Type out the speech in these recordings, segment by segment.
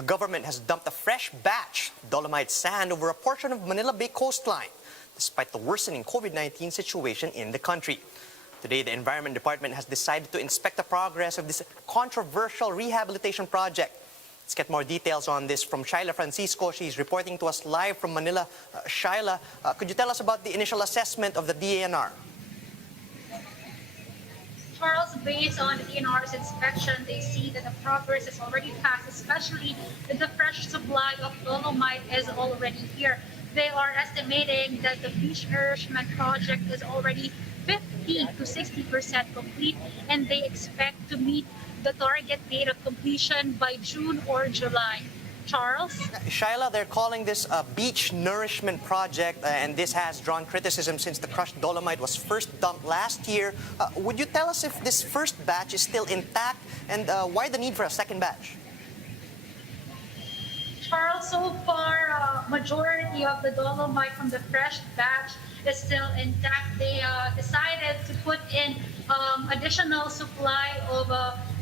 The government has dumped a fresh batch of dolomite sand over a portion of Manila Bay coastline, despite the worsening COVID-19 situation in the country. Today, the Environment Department has decided to inspect the progress of this controversial rehabilitation project. Let's get more details on this from Shaila Francisco. She's reporting to us live from Manila. Shaila, could you tell us about the initial assessment of the DENR? Charles, based on the DNR's inspection, they see that the progress is already passed, especially that the fresh supply of dolomite is already here. They are estimating that the beach nourishment project is already 50 to 60% complete, and they expect to meet the target date of completion by June or July. Charles? Shaila, they're calling this a beach nourishment project, and this has drawn criticism since the crushed dolomite was first dumped last year. Would you tell us if this first batch is still intact, and why the need for a second batch? Charles, so far, majority of the dolomite from the fresh batch is still intact. They decided to put in additional supply of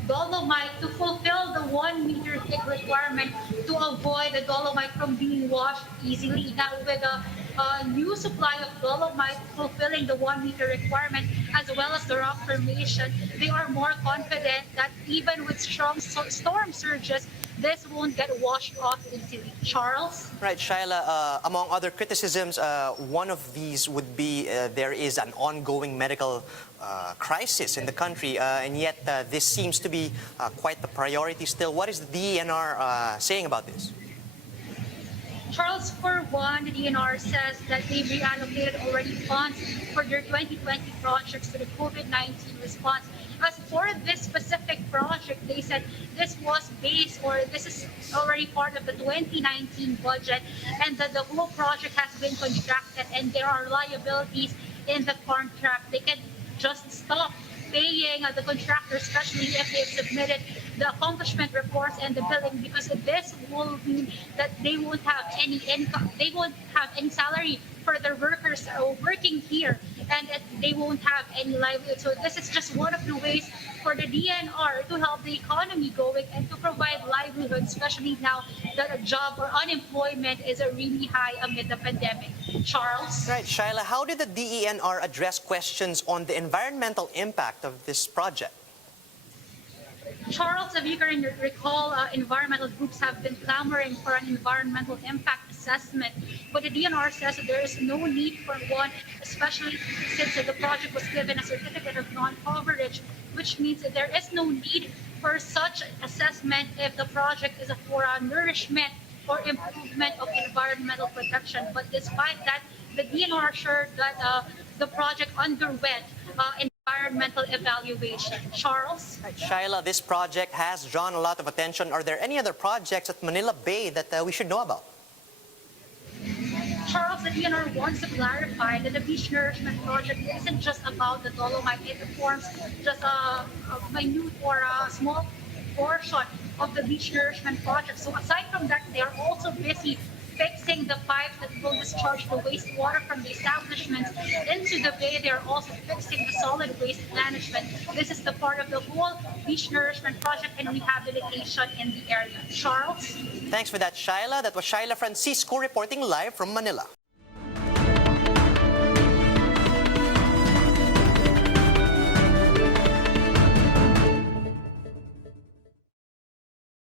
dolomite to fulfill the 1 meter thick requirement to avoid the dolomite from being washed easily. Now, with a new supply of dolomite fulfilling the 1 meter requirement, as well as the rock formation, they are more confident that even with strong storm surges, this won't get washed off easily. Charles? Right, Shaila, among other criticisms, one of these would be there is an ongoing medical crisis in the country, and yet this seems to be quite the priority still. What is the DENR saying about this? Charles, for one, the DNR says that they reallocated already funds for their 2020 projects to the COVID-19 response. As for this specific project, they said this was based, or this is already part of the 2019 budget, and that the whole project has been contracted and there are liabilities in the contract. They can just stop paying the contractor, especially if they've submitted the accomplishment reports and the billing, because this will mean that they won't have any income, they won't have any salary for their workers working here, and they won't have any livelihood. So this is just one of the ways for the DNR to help the economy going and to provide livelihood, especially now that a job or unemployment is really high amid the pandemic. Charles? Right, Shaila, how did the DENR address questions on the environmental impact of this project? Charles, if you can recall, environmental groups have been clamoring for an environmental impact assessment, but the DNR says that there is no need for one, especially since the project was given a certificate of non-coverage, which means that there is no need for such assessment if the project is for nourishment or improvement of environmental protection. But despite that, the DNR assured that the project underwent environmental evaluation. Charles? Right, Shaila, this project has drawn a lot of attention. Are there any other projects at Manila Bay that we should know about? Charles, the DNR wants to clarify that the beach nourishment project isn't just about the dolomite. It forms just a minute or a small portion of the beach nourishment project. So aside from that, they are also busy fixing the pipes that will discharge the wastewater from the establishments into the bay. They're also fixing the solid waste management. This is the part of the whole beach nourishment project and rehabilitation in the area. Charles? Thanks for that, Shaila. That was Shaila Francisco reporting live from Manila.